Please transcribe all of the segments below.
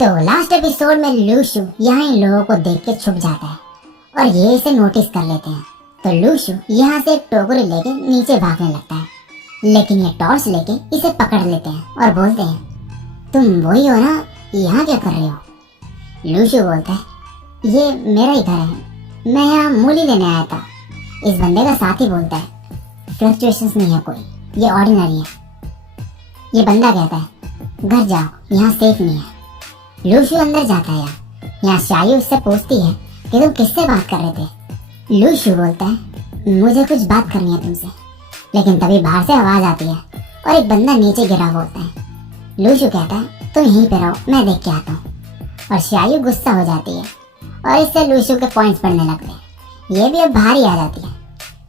तो last episode में लूशु यहाँ इन लोगों को देख के छुप जाता है और ये इसे नोटिस कर लेते हैं। तो लूशु यहाँ से एक टोकरी लेके नीचे भागने लगता है, लेकिन ये टॉर्च लेके इसे पकड़ लेते हैं और बोलते हैं, तुम वही हो ना, यहाँ क्या कर रहे हो? लूशु बोलता है, ये मेरा ही घर है, मैं यहाँ मूली लेने आया था। इस बंदे का साथी बोलता है, फ्लक्चुएशंस नहीं है कोई, ये ऑर्डिनरी है। ये बंदा कहता है, घर जाओ, यहाँ सेफ नहीं है। लूशु अंदर जाता है। यहाँ शायू उससे पूछती है कि तुम किससे बात कर रहे थे? लूशु बोलता है, मुझे कुछ बात करनी है तुमसे। लेकिन तभी बाहर से आवाज आती है और एक बंदा नीचे गिरा हुआ होता है। लूशु कहता है, तुम यहीं पे रहो, मैं देख के आता हूँ। और शायू गुस्सा हो जाती है और इससे लूशु के पॉइंट्स बढ़ने लगते हैं। ये भी अब बाहर ही आ जाती है।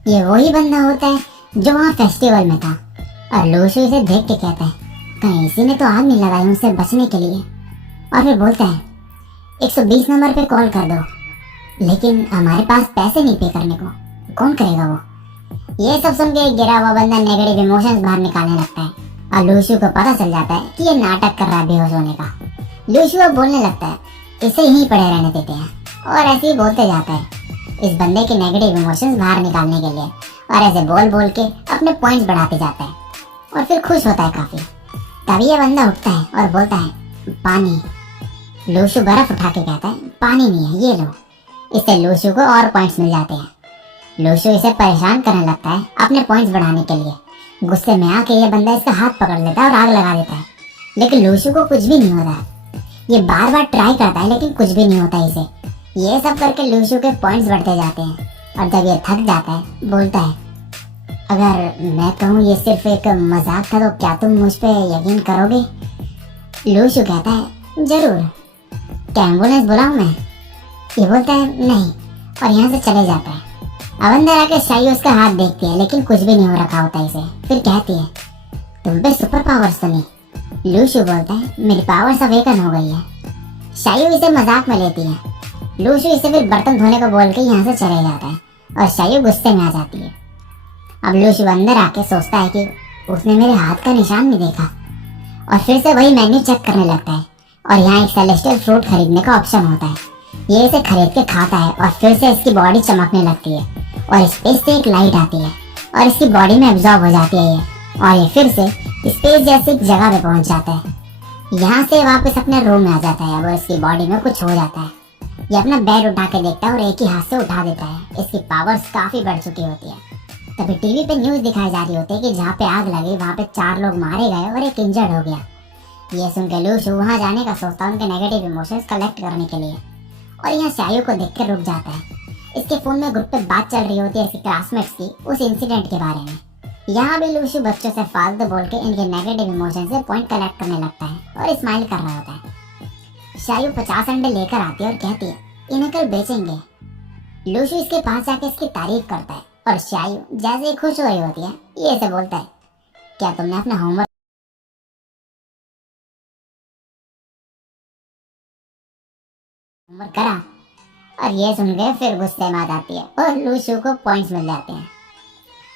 ये वही बंदा होता है जो वहाँ फेस्टिवल में था और लूशु इसे देख के कहता है, कहीं इसी ने तो आग नहीं लगाई उनसे बचने के लिए। और फिर बोलता है, 120 नंबर पे कॉल कर दो, लेकिन हमारे पास पैसे नहीं पे करने को, कौन करेगा वो? ये सब सुन के गिरा हुआ बंदा नेगेटिव इमोशंस बाहर निकालने लगता है और लूशु को पता चल जाता है कि ये नाटक कर रहा है बेहोश होने का। लूशु अब बोलने लगता है, इसे यहीं पड़े रहने देते हैं, और ऐसे ही बोलते जाता है इस बंदे के नेगेटिव इमोशंस बाहर निकालने के लिए, और ऐसे बोल बोल के अपने पॉइंट्स बढ़ाते जाता है और फिर खुश होता है काफी। तभी ये बंदा उठता है और बोलता है, पानी। लूशु बर्फ उठा के कहता है, पानी नहीं है, ये लो। इससे लूशु को और पॉइंट्स मिल जाते हैं। लूशु इसे परेशान करने लगता है अपने पॉइंट्स बढ़ाने के लिए। गुस्से में आके ये बंदा इसका हाथ पकड़ लेता है और आग लगा देता है, लेकिन लूशु को कुछ भी नहीं होता। ये बार बार ट्राई करता है लेकिन कुछ भी नहीं होता इसे। ये सब करके लूशु के पॉइंट्स बढ़ते जाते हैं और जब ये थक जाता है बोलता है, अगर मैं कहूँ ये सिर्फ एक मजाक था तो क्या तुम मुझ पे यकीन करोगे? लूशु कहता है, जरूर। क्या एम्बुलेंस बुलाऊं मैं? ये बोलता है, नहीं, और यहाँ से चले जाता है। अब अंदर आके शायू उसका हाथ देखती है लेकिन कुछ भी नहीं हो रखा होता इसे। फिर कहती है, तुम पे सुपर पावर्स तो नहीं? लूशु बोलता है, मेरी पावर्स अवेकन हो गई है। शायू इसे मजाक में लेती है। लूशु इसे फिर बर्तन धोने को बोल के यहाँ से चले जाता है और शायू गुस्से में आ जाती है। अब लूशु अंदर आके सोचता है कि उसने मेरे हाथ का निशान नहीं देखा, और फिर से वही मेन्यू चेक करने लगता है। और यहाँ एक सेलेस्टियल फ्रूट खरीदने का ऑप्शन होता है। ये इसे खरीद के खाता है और फिर से इसकी बॉडी चमकने लगती है और स्पेस से एक लाइट आती है और इसकी बॉडी में एब्जॉर्ब हो जाती है ये, और ये फिर से स्पेस जैसी जगह पे पहुंच जाता है। यहाँ से वापस अपने रूम में आ जाता है और इसकी बॉडी में कुछ हो जाता है। ये अपना बेड उठा के देखता है और एक ही हाथ से उठा देता है। इसकी पावर्स काफी बढ़ चुकी होती है। तभी टीवी पे न्यूज दिखाई जा रही होती है कि जहाँ पे आग लगी वहाँ पे 4 लोग मारे गए और एक इंजर्ड हो गया। ये सुन के लूशु वहाँ जाने का सोचता है उनके नेगेटिव इमोशंस कलेक्ट करने के लिए, और यहाँ शायू को देख कर रुक जाता है। इसके फोन में ग्रुप पे बात चल रही होती है इसके क्लासमेट्स की उस इंसिडेंट के बारे में। यहाँ भी लूशु बच्चों से फालतू बोल के इनके नेगेटिव इमोशन से पॉइंट कलेक्ट करने लगता है और स्माइल कर रहा होता है। शायू 50 अंडे लेकर आती है और कहती है, इन्हें कल बेचेंगे। लूशु इसके पास जाके इसकी तारीफ करता है और शायू जैसे ही खुश हो रही होती है ये ऐसे बोलता है, क्या तुमने अपना होमवर्क करा? और ये सुन के फिर गुस्से में आ जाती है और लूशु को पॉइंट्स मिल जाते हैं।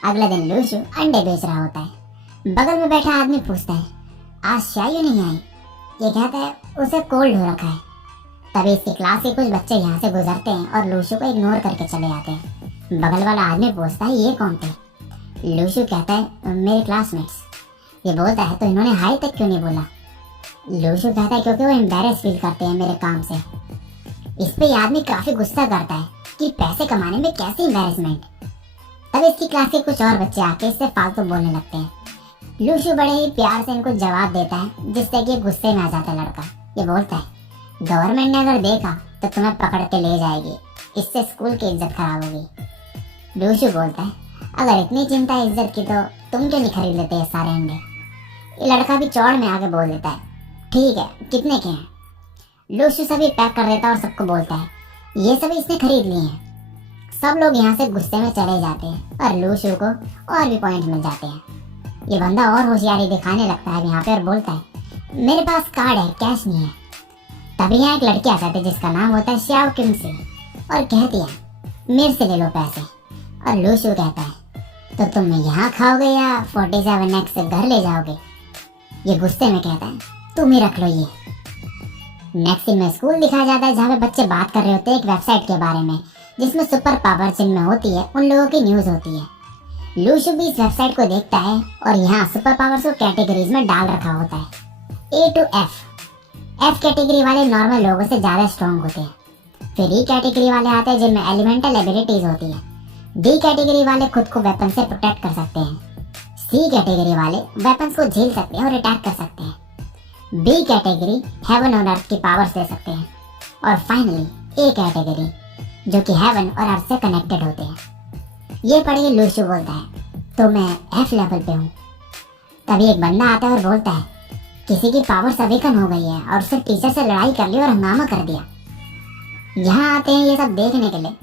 अगले दिन लूशु अंडे बेच रहा होता है। बगल में बैठा आदमी पूछता है, आज शायू नहीं आई? ये कहता है उसे कोल्ड हो रखा है। तभी इसकी क्लास के कुछ बच्चे यहाँ से गुजरते हैं और लूशु को इग्नोर करके चले जाते हैं। बगल वाला आदमी पूछता है, ये कौन थे? लूशु कहता है, मेरे क्लासमेट्स। ये बोलता है, तो इन्होंने हाई तक क्यों नहीं बोला? लूशु कहता है, क्योंकि वो एम्बेरस फील करते हैं मेरे काम से। इस पे आदमी काफी गुस्सा करता है कि पैसे कमाने में कैसी एम्बेरसमेंट। तब इसकी क्लास के कुछ और बच्चे आके इससे फालतू बोलने लगते हैं। लूशु बड़े ही प्यार से इनको जवाब देता है जिससे कि गुस्से में आ जाता है लड़का। ये बोलता है, गवर्नमेंट ने अगर देखा तो तुम्हें पकड़ के ले जाएगी, इससे स्कूल की इज्जत खराब होगी। लूशु बोलता है, अगर इतनी चिंता है इज्जत की तो तुम क्यों नहीं खरीद लेते ये सारे अंडे? ये लड़का भी चौड़ में आके बोल देता है, ठीक है, कितने के हैं? लूशु सभी पैक कर देता है और सबको बोलता है, ये सभी इसने खरीद लिए हैं। सब लोग यहाँ से गुस्से में चले जाते हैं और लूशु को और भी पॉइंट मिल जाते हैं। ये बंदा और होशियारी दिखाने लगता है यहाँ पे और बोलता है, मेरे पास कार्ड है, कैश नहीं है। तभी यहाँ एक लड़की आ जाती है जिसका नाम होता है श्याओ किमसी और कहती है, मेरे से ले लो पैसे। और लूशु कहता है, तो तुम यहाँ खाओगे या 47X से घर ले जाओगे? ये गुस्से में कहता है, तुम ही रख लो ये। नेक्स्ट सीन में स्कूल दिखाया जाता है जहाँ पे बच्चे बात कर रहे होते हैं एक वेबसाइट के बारे में जिसमें सुपर पावर जिनमें होती है उन लोगों की न्यूज होती है। लूशु भी इस वेबसाइट को देखता है और यहाँ सुपर पावर्स को कैटेगरीज में डाल रखा होता है A to F। F category वाले नॉर्मल लोगों से ज्यादा स्ट्रॉन्ग होते हैं। फिर E कैटेगरी वाले आते हैं जिनमें एलिमेंटल एबिलिटीज होती है। D कैटेगरी वाले खुद को वेपन से प्रोटेक्ट कर सकते हैं। C कैटेगरी वाले वेपन्स को झेल सकते हैं और अटैक कर सकते हैं। B कैटेगरी हेवन और अर्थ की पावर्स दे सकते हैं। और फाइनली A कैटेगरी जो कि हेवन और अर्थ से कनेक्टेड होते हैं। ये पढ़ के लूशु बोलता है तो मैं F लेवल पे हूँ। तभी एक बंदा आता है और बोलता है किसी की पावर्स अवेकन हो गई है और उसने टीचर से लड़ाई कर ली और हंगामा कर दिया। यहाँ आते हैं ये सब देखने के लिए।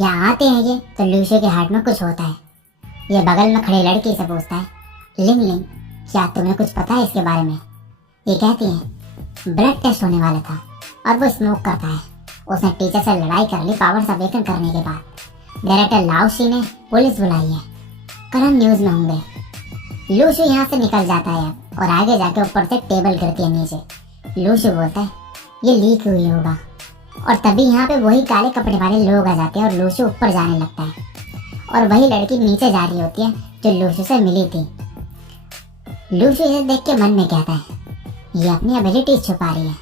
यहाँ आते हैं ये तो लूशु के हार्ट में कुछ होता है। ये बगल में खड़ी लड़की से पूछता है लिंग लिंग क्या तुम्हें कुछ पता है इसके बारे में। ये कहती है ब्लड टेस्ट होने वाला था और वो स्मोक करता है। उसने टीचर से लड़ाई कर ली पावर्स अवेकन करने के बाद। डायरेक्टर लाओशी ने पुलिस बुलाई है, कल हम न्यूज में होंगे। लूशु यहाँ से निकल जाता है और आगे जाके ऊपर से टेबल गिरती है नीचे। लूशु बोलता है ये लीक हुई होगा और तभी यहाँ पे वही काले कपड़े वाले लोग आ जाते हैं और लूशु ऊपर जाने लगता है और वही लड़की नीचे जा रही होती है जो लूशु से मिली थी। लूशु इसे देख के मन में कहता है ये अपनी एबिलिटीज छुपा रही है।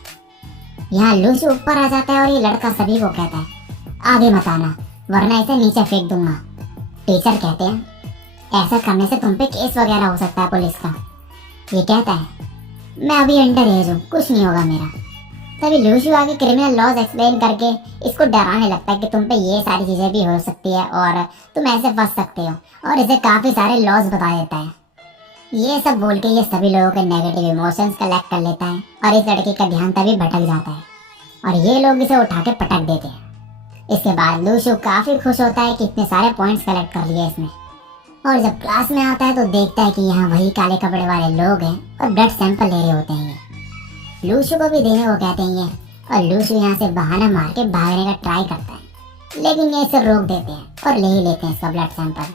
यहाँ लूशु ऊपर आ जाता है और ये लड़का सभी को कहता है आगे मत आना वरना इसे नीचे फेंक दूंगा। टीचर कहते हैं ऐसा करने से तुम पे केस वगैरह हो सकता है पुलिस का। ये कहता है मैं अभी अंडर एज हूँ कुछ नहीं होगा मेरा। तभी लूशु आगे क्रिमिनल लॉज एक्सप्लेन करके इसको डराने लगता है कि तुम पे ये सारी चीजें भी हो सकती है और तुम ऐसे फंस सकते हो और इसे काफी सारे लॉज बता देता है। ये सब बोल के ये सभी लोगों के नेगेटिव इमोशंस कलेक्ट कर लेता है और इस लड़की का ध्यान तभी भटक जाता है और ये लोग इसे उठा के पटक देते हैं। इसके बाद लूशु काफी खुश होता है कि इतने सारे पॉइंट्स कलेक्ट कर लिए इसने। और जब क्लास में आता है तो देखता है कि यहाँ वही काले कपड़े वाले लोग हैं और ब्लड सैंपल ले रहे होते हैं। ये लूशु को भी देने को कहते हैं ये और लूशु यहाँ से बहाना मार के भागने का ट्राई करता है लेकिन ये इसे रोक देते हैं और ले ही लेते हैं इसका ब्लड सैंपल।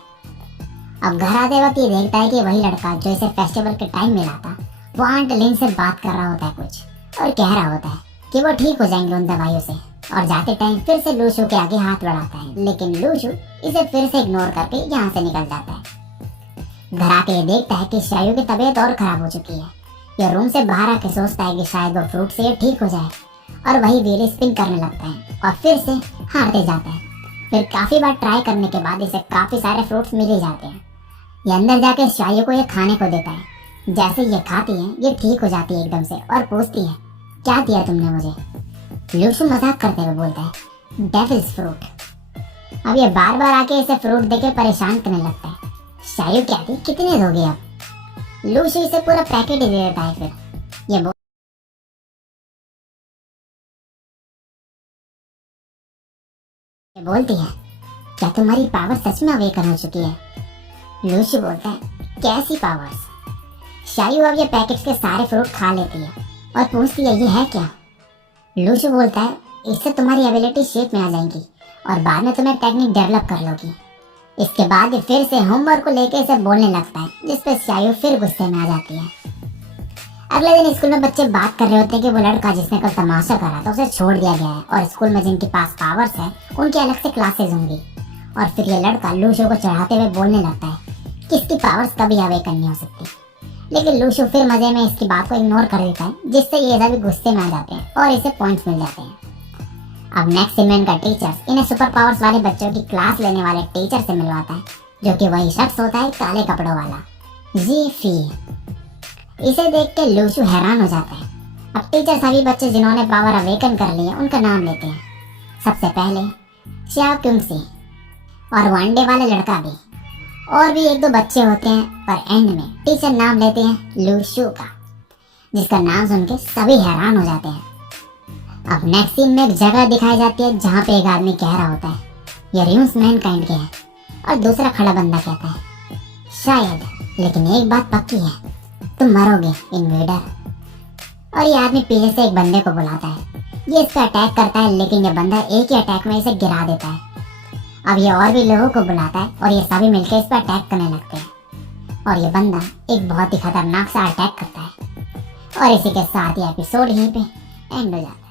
अब घर आते वक्त ये देखता है कि वही लड़का जो इसे फेस्टिवल के टाइम मिला था वो आंट लिंग से बात कर रहा होता है कुछ और कह रहा होता है कि वो ठीक हो जाएंगे उन दवाइयों से। और जाते टाइम फिर से लूशु के आगे हाथ बढ़ाता है लेकिन लूशु इसे फिर से इग्नोर करके यहाँ से निकल जाता है। घर आके ये देखता है कि शायू की तबीयत और खराब हो चुकी है। यह रूम से बाहर आके सोचता है कि शायद वो फ्रूट से ये ठीक हो जाए और वही व्हील स्पिन करने लगता है और फिर से हारते जाता है। फिर काफी बार ट्राई करने के बाद इसे काफी सारे फ्रूट्स मिल ही जाते हैं। ये अंदर जाके शायू को ये खाने को देता है। जैसे ये खाती है ये ठीक हो जाती है एकदम से और पूछती है क्या दिया तुमने मुझे। लूशु मजाक करते हुए बोलता है डेविल्स फ्रूट। अब ये बार बार आके इसे फ्रूट देके परेशान करने लगता है। शायू कहती कितने दोगे अब। लूशु इसे पूरा पैकेट ही दे देता है। फिर ये बोलती है क्या तुम्हारी पावर सच में अवेकन हो चुकी है। लूशु बोलता है कैसी पावर्स। शायू अब ये पैकेट्स के सारे फ्रूट खा लेती है और पूछती है ये है क्या। लूशु बोलता है इससे तुम्हारी एबिलिटी शेप में आ जाएंगी और बाद में तुम्हें टेक्निक डेवलप कर लोगी। इसके बाद फिर से होमवर्क को लेके इसे बोलने लगता है जिस पे शायू फिर गुस्से में आ जाती है। अगले दिन स्कूल में बच्चे बात कर रहे होते हैं कि वो लड़का जिसने कल तमाशा करा था उसे छोड़ दिया गया है और स्कूल में जिनके पास पावर्स है उनकी अलग से क्लासेस होंगी। और फिर ये लड़का लूशु को चढ़ाते हुए बोलने लगता है कि इसकी पावर्स कभी अवेकन नहीं हो सकती। लेकिन लूशु फिर मजे में इसकी बात को इग्नोर कर देता है जिससे ये सभी गुस्से में आ जाते हैं और इसे पॉइंट्स मिल जाते हैं। अब नेक्स्ट सीन में इनका टीचर इन्हें सुपर पावर्स वाले बच्चों की क्लास लेने वाले टीचर से मिलवाता है जो कि वही शख्स होता है काले कपड़ों वाला जी फी। इसे देख के लूशु हैरान हो जाता है। अब टीचर सभी बच्चे जिन्होंने पावर अवेकन कर ली है उनका नाम लेते हैं। सबसे पहले श्याओ क्यूंगसी और वो अंडे वाले लड़का भी और भी एक दो बच्चे होते हैं पर एंड में टीचर नाम लेते हैं लूशु का जिसका नाम सुन के सभी हैरान हो जाते हैं। अब नेक्स्ट सीन में एक जगह दिखाई जाती है जहाँ पे एक आदमी कह रहा होता है ये र्यूम्स मैनकाइंड के हैं और दूसरा खड़ा बंदा कहता है शायद, लेकिन एक बात पक्की है तुम मरोगे इन्वेडर। और ये आदमी पीछे से एक बंदे को बुलाता है। ये इस पर अटैक करता है लेकिन ये बंदा एक ही अटैक में इसे गिरा देता है। अब ये और भी लोगों को बुलाता है और ये सभी मिलकर इस पर अटैक करने लगते हैं और ये बंदा एक बहुत ही खतरनाक सा अटैक करता है। और इसी के साथ ये एपिसोड यहीं पे एंड हो जाता है।